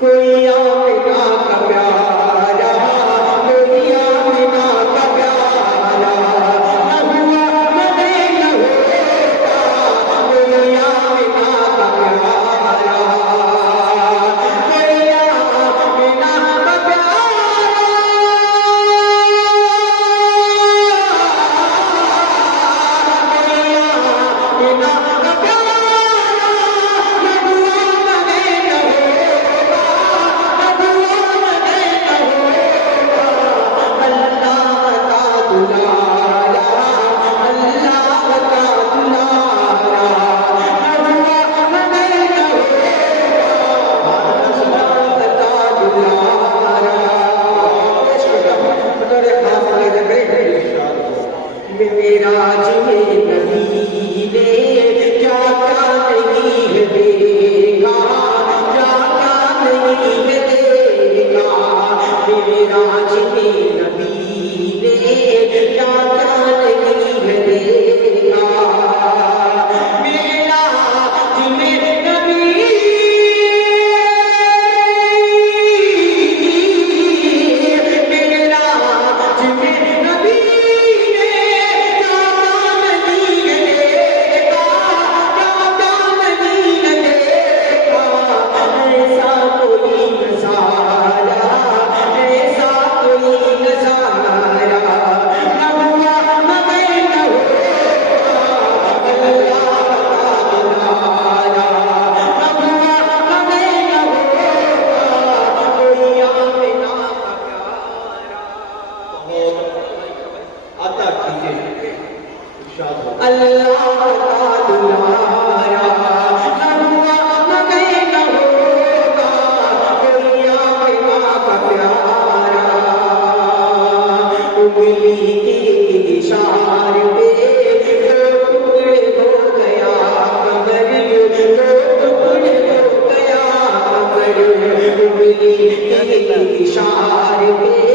कोई आमिना का प्यारा, कोई आमिना का प्यारा, न हुआ न होगा, कोई आमिना का प्यारा, कोई आमिना का प्यारा, कोई आमिना का प्यारा, न हुआ मेराज में नबी ने क्या क्या नहीं है देखा, क्या क्या नहीं है देखा, मेराज में नबी ने क्या क्या नहीं है देखा, मेराज में नबी अल्लाह का दुलारा, न हुआ न होगा, कोई आमिना का प्यारा, उंगली के इशारे पे दो टुकड़े हो गया कमर, दो टुकड़े हो गया कमर, उंगली के इशारे पे